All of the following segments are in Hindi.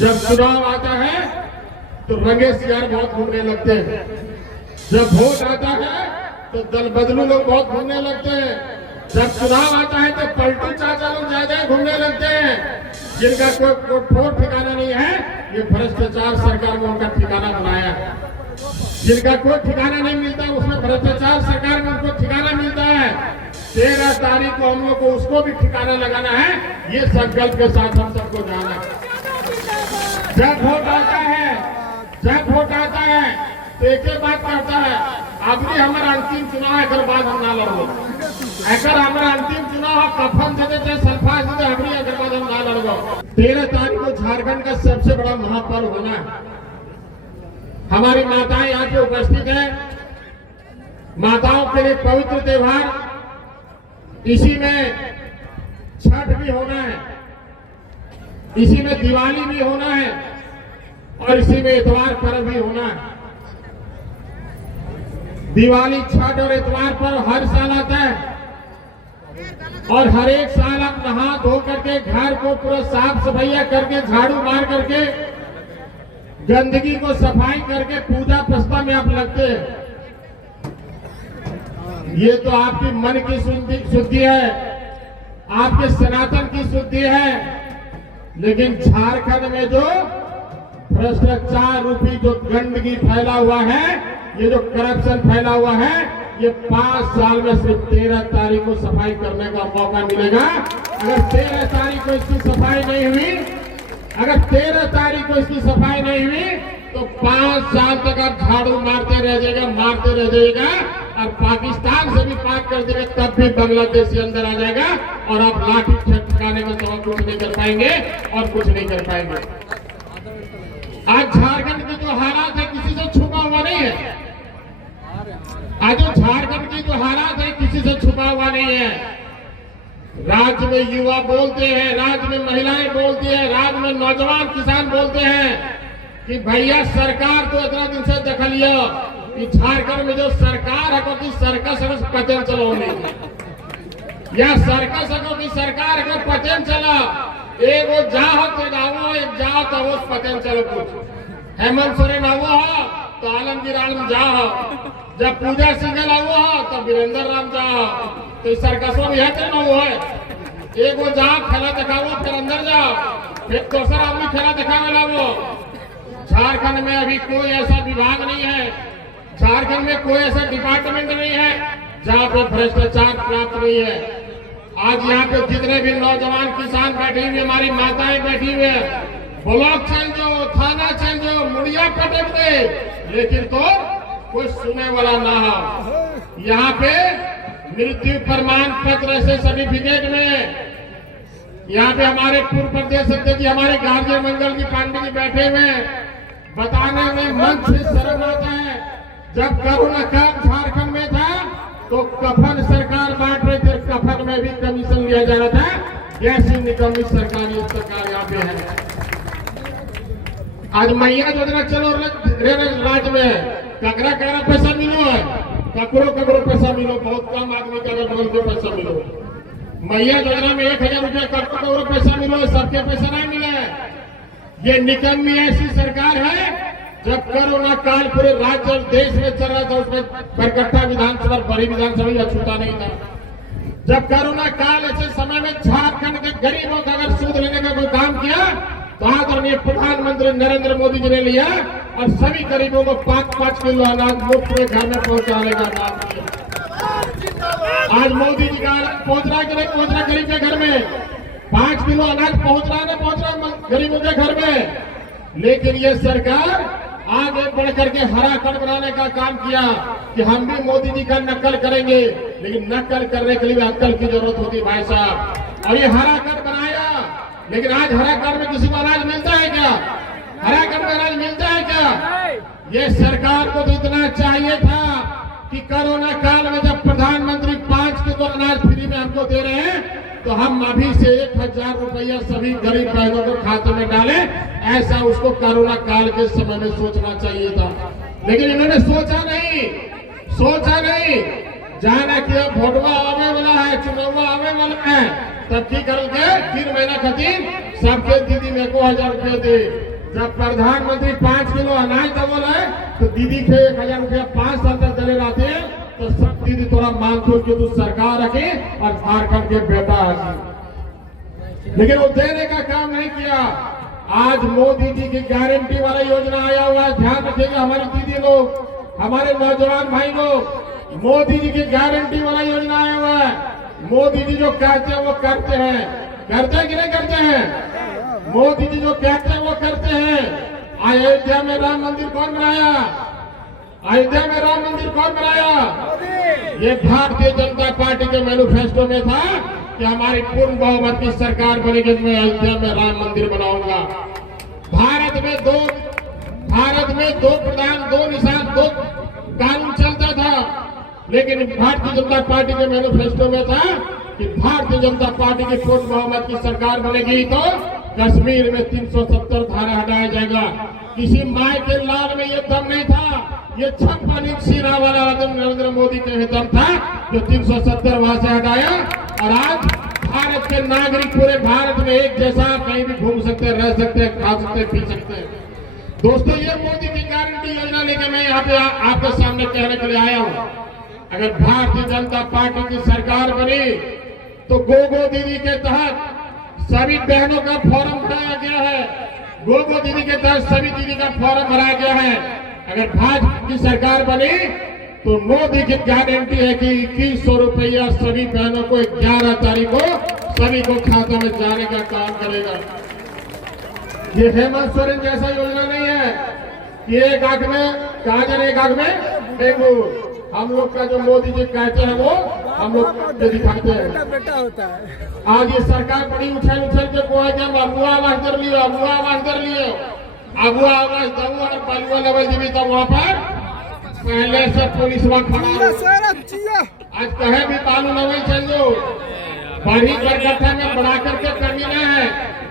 जब चुनाव आता है तो रंगे सियार बहुत घूमने लगते हैं। जब वोट आता है तो दल बदलू लोग बहुत घूमने लगते हैं। जब चुनाव आता है तो पलटू चाचा लोग ज्यादा घूमने लगते हैं। जिनका कोई ठोर ठिकाना नहीं है, ये भ्रष्टाचार सरकार ने उनका ठिकाना बनाया है। जिनका कोई ठिकाना नहीं मिलता, उसमें भ्रष्टाचार सरकार में उनको ठिकाना मिलता है। 13 तारीख को हम लोग को उसको भी ठिकाना लगाना है। ये संकल्प के साथ हम सबको जाना है। जब वोट आता है तो एक ही बात करता है, अभी हमारा अंतिम चुनाव है, अगर बाद हम ना लड़ो। अगर हमारा अंतिम चुनाव कफन दे देते, सल्फा दे, अभी अगर बाद हम ना लड़ो। 13 तारीख को झारखंड का सबसे बड़ा महापर्व होना है। हमारी माताएं यहाँ पे उपस्थित है। माताओं के लिए पवित्र त्योहार, इसी में छठ भी होना है, इसी में दिवाली भी होना है और इसी में इतवार पर्व भी होना है। दिवाली, छठ और इतवार पर्व हर साल आता है और हर एक साल आप नहा धो करके घर को पूरा साफ सफाइया करके, झाड़ू मार करके, गंदगी को सफाई करके पूजा पस्ता में आप लगते हैं। ये तो आपकी मन की शुद्धि है, आपके सनातन की शुद्धि है। लेकिन झारखंड में जो भ्रष्टाचार रूपी जो गंदगी फैला हुआ है, ये जो करप्शन फैला हुआ है, ये 5 साल में सिर्फ 13 तारीख को सफाई करने का मौका मिलेगा। अगर 13 तारीख को इसकी सफाई नहीं हुई, अगर 13 तारीख को इसकी सफाई नहीं हुई तो 5 साल तक आप झाड़ू मारते रह जाएगा और पाकिस्तान से भी पार कर देगा, तब भी बांग्लादेश के अंदर आ जाएगा और आप लाठी ठिकाने में तो कुछ नहीं कर पाएंगे और कुछ नहीं कर पाएंगे। आज झारखंड की जो हालात है किसी से छुपा हुआ नहीं है। आज जो झारखंड की जो हालात है किसी से छुपा हुआ नहीं है। राज्य में युवा बोलते हैं, राज्य में महिलाएं बोलती है, राज्य में नौजवान किसान बोलते हैं कि भैया सरकार तो इतना दिन से देख लिया कि झारखंड में जो सरकार है कि सर्कस पचन चलो नहीं, या सर्कस की सरकार अगर पचन चला, एक वो जाओ तो जाओ, एक जाओ तो वो पचन चलो। कुछ हेमंत सोरेन आवो हो तो आलमगीर आलम जाओ, जब पूजा सिंघल आवो हो तो वीरेंद्र राम जाओ, तो सर्कसों में यह करना हुआ है। एक वो जाओ खेला दिखाओ, फिर अंदर जाओ, फिर दूसरा आदमी खेला दिखावे लाओ। झारखंड में अभी कोई ऐसा विभाग नहीं है, झारखंड में कोई ऐसा डिपार्टमेंट नहीं है जहाँ पे भ्रष्टाचार प्राप्त नहीं है। आज यहाँ पे जितने भी नौजवान किसान बैठे हुए, हमारी माताएं बैठी हुए, ब्लॉक चेंज हो, थाना चेंज हो, मुड़िया पटक दे, लेकिन तो कोई सुने वाला ना हो। यहाँ पे मृत्यु प्रमाण पत्र ऐसे सर्टिफिकेट में, यहाँ पे हमारे पूर्व प्रदेश अध्यक्ष, हमारे गार्जियन मंगल जी पांडे जी बैठे हुए, बताने में मन से शर्म आता है। जब कोरोना काल झारखंड में था तो कफन सरकार बांट रहे थे, कफन में भी कमीशन लिया जा रहा था। ऐसी निकम्मी सरकार यहाँ पे है। आज मैया योजना चलो राज्य में, ककरा पैसा मिलो है, ककरो पैसा मिलो, बहुत कम आदमी का अगर पैसा मिलो। मैया योजना में 1000 रुपया ककरो पैसा मिलो, सबके पैसा नहीं मिले। ये निकम्मी ऐसी सरकार है। जब कोरोना काल पूरे राज्य और देश में चल रहा था, उसमें बरकट्टा विधानसभा, बड़ी विधानसभा या छूटा नहीं था। जब कोरोना काल ऐसे समय में झारखंड के गरीबों का अगर सूद लेने का कोई काम किया तो आदरणीय प्रधानमंत्री नरेंद्र मोदी जी ने लिया और सभी गरीबों को 5-5 किलो अनाज मुफ्त में घर में पहुंचाने का काम किया। आज मोदी जी का पहुंच रहा है कि नहीं पहुंच रहा गरीब के घर में? 5 किलो अनाज पहुंच रहा गरीबों के घर में। लेकिन ये सरकार आगे बढ़ करके हरा कार्ड बनाने का काम किया कि हम भी मोदी जी का नकल करेंगे, लेकिन नकल करने के लिए अक्ल की जरूरत होती है भाई साहब। और ये हरा कार्ड बनाया, लेकिन आज हरा कार्ड में किसी को अनाज मिलता है क्या? हरा कार्ड में अनाज मिलता है क्या? ये सरकार को तो इतना चाहिए था कि कोरोना काल में जब प्रधानमंत्री 5 किलो अनाज फ्री में हमको दे रहे हैं तो हम अभी से 1000 रुपया सभी गरीब बहनों को खाते में डालें। ऐसा उसको कोरोना काल के समय में सोचना चाहिए था, लेकिन इन्होंने सोचा नहीं। जाना कि वोटवा आवे वाला है, चुनाव आवे वाला है, तब की करके 3 महीना खातिर सबके दीदी में को 1000 रुपया दे। जब प्रधानमंत्री 5 किलो अनाज दबल है तो दीदी के 1000 रुपया 5 साल तक दले रहते हैं, तो सब दीदी थोड़ा मानतो कि तू सरकार रखे और झारखंड के बेटा है, लेकिन वो देने का काम नहीं किया। आज मोदी जी की गारंटी वाला योजना आया हुआ है, ध्यान रखिएगा हमारी दीदी लोग, हमारे नौजवान भाई लोग, मोदी जी की गारंटी वाला योजना आया हुआ है। मोदी जी जो कहते हैं वो करते हैं, करते हैं कि नहीं करते हैं? मोदी जी जो कहते हैं वो करते हैं। अयोध्या में राम मंदिर कौन बनाया? अयोध्या में राम मंदिर कौन बनाया? ये भारतीय जनता पार्टी के मैनिफेस्टो में था कि हमारी पूर्ण बहुमत की सरकार बनेगी, मैं अयोध्या में राम मंदिर बनाऊंगा। भारत में दो प्रधान, दो निशान, दो कानून चलता था, लेकिन भारतीय जनता पार्टी के मैनिफेस्टो में था कि भारतीय जनता पार्टी की पूर्ण बहुमत की सरकार बनेगी तो कश्मीर में 370 धारा हटाया जाएगा। किसी माय के लाल में ये दम नहीं था, ये 56 इंच सीना वाला आदम नरेंद्र मोदी के दम था जो 370 वहां से हटाया, और आज भारत के नागरिक पूरे भारत में एक जैसा कहीं भी घूम सकते, रह सकते, खा सकते, पी सकते। दोस्तों, ये मोदी की गारंटी योजना लेकर मैं यहाँ पे आपके सामने कहने के लिए आया हूँ। अगर भारतीय जनता पार्टी की सरकार बनी तो गोगो दीदी के तहत सभी बहनों का फॉर्म भराया गया है। गोगो दीदी के तहत सभी दीदी का फॉर्म भराया गया है। अगर भाजपा की सरकार बनी तो मोदी की गारंटी है कि 2100 रुपया सभी बहनों को 11 तारीख को सभी को खाता में जाने का काम करेगा। ये हेमंत सोरेन जैसा योजना नहीं है कि एक आंख में गाजर एक आंख में डेंगू। हम लोग का जो मोदी जी कहते हैं वो हम लोग दिखाते हैं। बेटा होता है। आज ये सरकार बड़ी उछल के कोई जब अबुआ आवाज कर लियो, अबुआ आवाज कर लियो, अबुआ आवाज दबुआ और बलुआ लेवल जीवी तब वहाँ पर पहले से पुलिस वहाँ खड़ा हो। आज कहे भी बालू नवल चल दो, बड़ी बरगठा में बढ़ा करके कमीना है।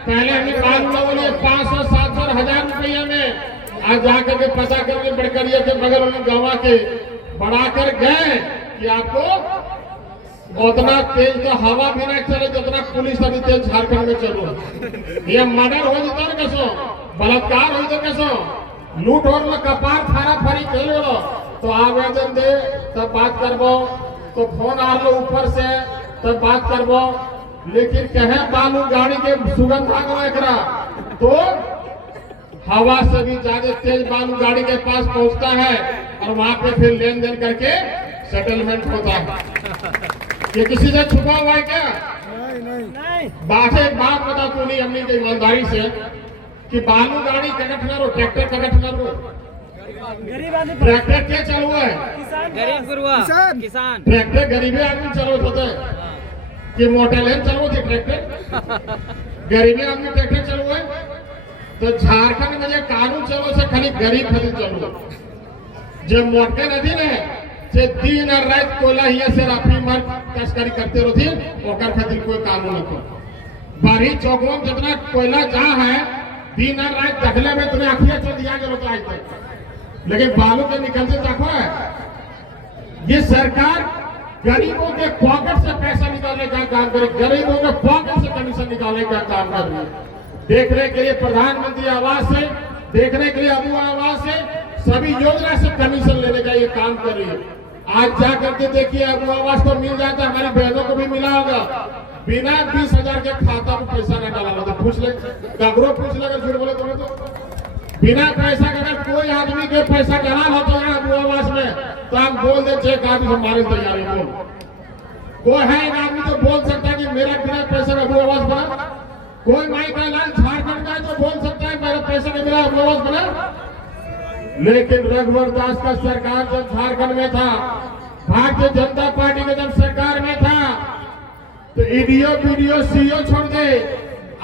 पहले हमें बालू नवल 500, 700, 1000 रुपया में, आज जाकर के पता करके बड़करिया के बगल में गवा के बढ़ाकर गए कि आपको उतना तेज तो हवा भी नहीं चले जितना पुलिस अभी तेज झारखंड में चलो। ये मर्डर हो जाता है कैसो, बलात्कार हो जाता कैसो, लूट और कपार थारा फरी खेलो तो आवेदन दे तब बात करबो, तो फोन आ लो ऊपर से तब बात करबो। लेकिन कहे बालू गाड़ी के सुगंध आ गया एकरा तो हवा से भी ज्यादा तेज बालू गाड़ी के पास पहुंचता है और वहां पे फिर लेन देन करके सेटलमेंट होता है। ये किसी से छुपा हुआ है क्या? नहीं। एक बात बता तू नहीं हमने ईमानदारी से कि बालू गाड़ी ककट न रो, ट्रैक्टर ककट न रो, ट्रैक्टर क्या चालू है? गरीब गुरुआ किसान ट्रैक्टर गरीबी आदमी चलो होते कि मोटर लेन चलो थे ट्रैक्टर गरीबी आदमी ट्रैक्टर चलो है। तो झारखंड में जो कानून चलो से खाली गरीब खातिर चलो, जो मोटे नदी ने से दिन और रात कोयला हिया से राफी मार तस्करी करते रहती ओकर खातिर कोई कानून नहीं। बारी चौकों में जितना कोयला जहाँ है दिन और रात दखले में तुम्हें आखिया चल दिया गया होता आज तक, लेकिन बालू के निकलते देखो है। ये सरकार गरीबों के पॉकेट से पैसा निकालने का काम करे, गरीबों के पॉकेट से कमीशन निकालने का काम कर रही है। देखने के लिए प्रधानमंत्री आवास से, देखने के लिए अबुआ आवास से, सभी योजना से कमीशन लेने का ये काम कर रही है। आज जा करके देखिए अबुआ आवास तो मिल जाता, हमारी बहनों को भी मिला होगा, बिना 20,000 के खाता में पैसा न डाला तो पूछ ले, कगरो पूछ ले अगर झूठ बोले तो बिना पैसा का अगर कोई आदमी के पैसा डाला होता है अबुआ आवास में तो आप बोल दे चेक आदमी हमारी तैयारी बोल। कोई है एक आदमी तो बोल सकता है कि मेरा बिना पैसा का अबुआ आवास बना? कोई माई का लाल झारखंड का जो बोल सकता है मेरा पैसा नहीं मिला अबुआ आवास बना? लेकिन रघुवर दास का सरकार जब झारखंड में था, भारतीय जनता पार्टी के जब सरकार में था तो ईडीओ बीडीओ सीओ छोड़ दे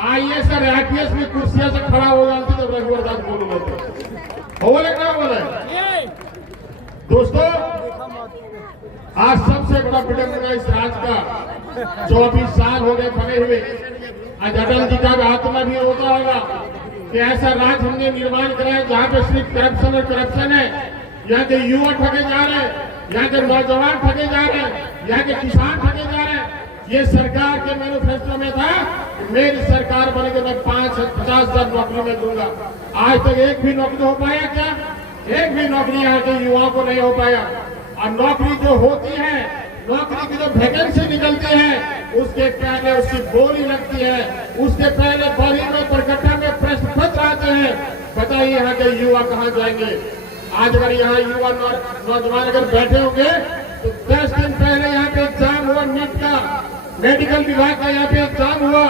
आईएएस और आईपीएस भी कुर्सियां से खड़ा हो जाती तो रघुवर दास बोल लेते। बोले क्या बोले? दोस्तों, आज सबसे बड़ा विडंबना इस राज्य का 24 साल हो गए बने हुए। आज अटल जी का आत्मा भी होता होगा कि ऐसा राज्य हमने निर्माण कराया जहाँ पे सिर्फ करप्शन और करप्शन है। यहाँ के युवा ठगे जा रहे हैं, यहाँ के नौजवान ठगे जा रहे हैं, यहाँ के किसान ठगे जा रहे हैं। ये सरकार के मैनिफेस्टो में था मेरी सरकार बनी तो मैं 50,000 नौकरी में दूंगा। आज तक एक भी नौकरी हो पाया क्या? एक भी नौकरी यहाँ के युवाओं को नहीं हो पाया। और नौकरी जो होती है, नौकरी की जो वैकेंसी निकलती है, उसके पहले उसकी बोली लगती है, उसके पहले बड़ी में प्रकटा में प्रश्न पत्र आते हैं। बताइए यहाँ के युवा कहाँ जाएंगे? आज अगर यहाँ युवा नौजवान अगर बैठे होंगे तो 10 दिन पहले यहाँ पे एग्जाम हुआ नीट का, मेडिकल विभाग का यहाँ पे एग्जाम हुआ।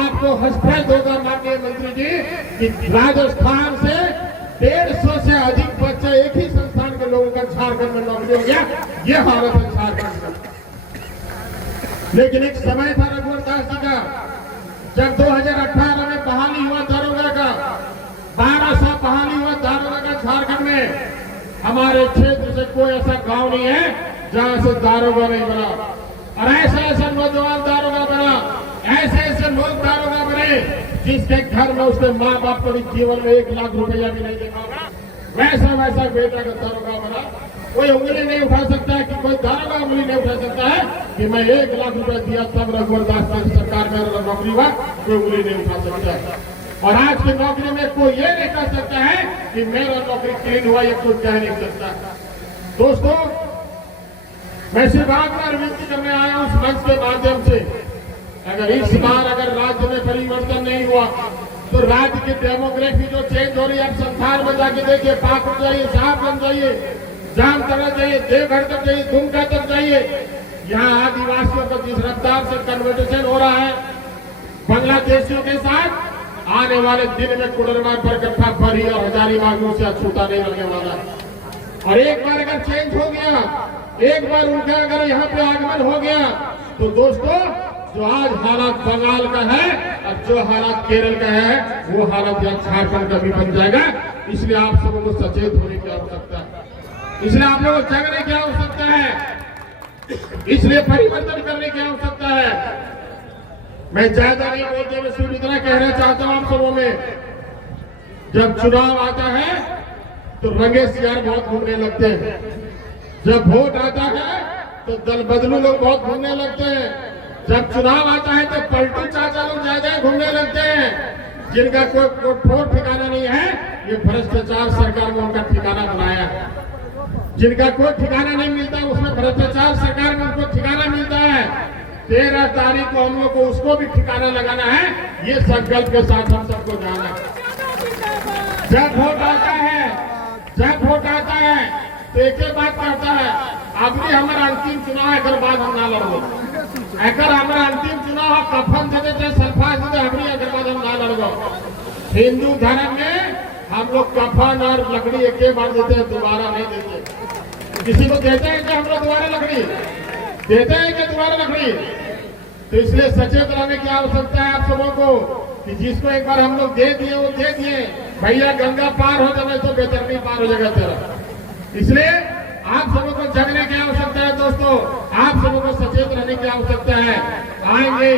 आपको हस्फैद होगा माननीय मंत्री जी कि राजस्थान से 150 से अधिक बच्चे एक ही संस्थान के लोगों का झारखंड में नौकरी हो गया। ये हालत है झारखंड का। लेकिन एक समय था रघुवर दास जी का, जब 2018 में बहाली हुआ दारोगा का, 1200 बहाली हुआ दारोगा का झारखंड में। हमारे क्षेत्र से कोई ऐसा गांव नहीं है जहां से दारोगा नहीं बना। और ऐसा ऐसा नौजवान दारोगा बना, ऐसे ऐसे लोग दारोगा बने जिसके घर में उसके माँ बाप को भी जीवन में 1 लाख रुपया भी नहीं देखा होगा। वैसा वैसा बेटा का दारोगा बना। कोई उंगली नहीं उठा सकता है कि कोई दारोगा उंगली नहीं उठा सकता है कि मैं 1 लाख रुपया दिया तब रघुवर दास की सरकार में नौकरी हुआ। कोई उंगली नहीं उठा सकता है। और आज की नौकरी में कोई ये नहीं कह सकता है कि मेरा नौकरी क्लीन हुआ, ये कोई कह नहीं सकता। दोस्तों, मैं सिर्फ एक बार विनती करने आया हूं उस मंच के माध्यम से, अगर इस बार अगर राज्य में परिवर्तन नहीं हुआ तो राज्य की डेमोग्राफी जो चेंज हो रही है, आप संसार में जाके देखिए, पाकुड़ जाइए, साहबगंज जाइए, जामताड़ा जाइए, देवघर तक जाइए, दुमका तक जाइए, यहाँ आदिवासियों का जिस रफ्तार से कन्वर्टेशन हो रहा है बांग्लादेशियों के साथ, आने वाले दिन में कुडरमा पर गट्ठा भरी और हजारीबाग से अछूता नहीं लगने वाला। और एक बार अगर चेंज हो गया, एक बार उनका अगर यहाँ पे आगमन हो गया, तो दोस्तों जो आज हालात बंगाल का है और जो हालात केरल का है, वो हालत यहाँ झारखंड का भी बन जाएगा। इसलिए आप सबों को सचेत होने की आवश्यकता है, इसलिए आप लोगों को जागने की आवश्यकता है, इसलिए परिवर्तन करने की आवश्यकता है। मैं ज्यादा नहीं बोलते हुए सिर्फ इतना कहना चाहता हूं आप सबों में, जब चुनाव आता है तो रंगे सियार बहुत घूमने लगते हैं, जब वोट आता है तो दल बदलू लोग बहुत घूमने लगते हैं, जब चुनाव आता है तो पलटू चाचा लोग ज्यादा घूमने लगते हैं, जिनका कोई ठोर ठिकाना नहीं है। ये भ्रष्टाचार सरकार में उनका ठिकाना बनाया है, जिनका कोई ठिकाना नहीं मिलता उसमें भ्रष्टाचार सरकार में उनको ठिकाना मिलता है। 13 तारीख को हम लोग को उसको भी ठिकाना लगाना है। ये संकल्प के साथ हम सबको जाना है। जब वोट आता है, जब वोट आता है तो एक ही बात करता है, अभी हमारा अंतिम चुनाव है, बाद हम ना लड़ो। अगर हमारा अंतिम चुनाव है, कफन दे देते, सल्फा दे देते, अभी अगर बाद हम ना लड़ो। हिंदू धर्म में हम लोग कफन और लकड़ी एक ही बार देते हैं, दोबारा नहीं देते। किसी को देते हैं कि हम लोग दोबारा लकड़ी देते हैं कि दोबारा लकड़ी? तो इसलिए सचेत रहने की आवश्यकता है आप सबों को कि जिसको एक बार हम लोग दे दिए वो दे दिए। भैया गंगा पार हो जाए तो बेतरनी पार हो जाएगा तेरा। इसलिए आप सबों को जगने की आवश्यकता है दोस्तों, आप सबों को सचेत रहने की आवश्यकता है। आएंगे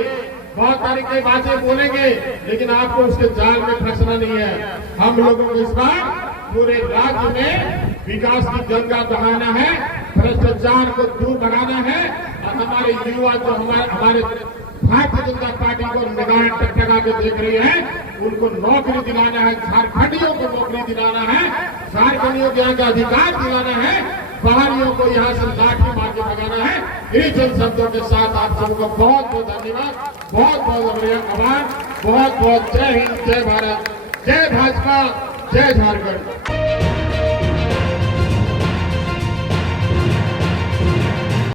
बहुत तारीख की बातें बोलेंगे, लेकिन आपको उसके जाल में फंसना नहीं है। हम लोगों को इस बार पूरे राज्य में विकास की गंगा बहाना है, भ्रष्टाचार को दूर भगाना है और हमारे युवा जो हमारे भारतीय जनता पार्टी को निगाह टकटका के देख रही है, उनको नौकरी दिलाना है, झारखंडियों को नौकरी दिलाना है, झारखंडियों के यहाँ का अधिकार दिलाना है, बाहरियों को यहाँ से लाठी मार के भगाना है। इन चंद शब्दों के साथ आप सबको बहुत बहुत धन्यवाद, बहुत बहुत आभार, बहुत बहुत जय हिंद, जय भारत, जय भाजपा, जय झारखंड।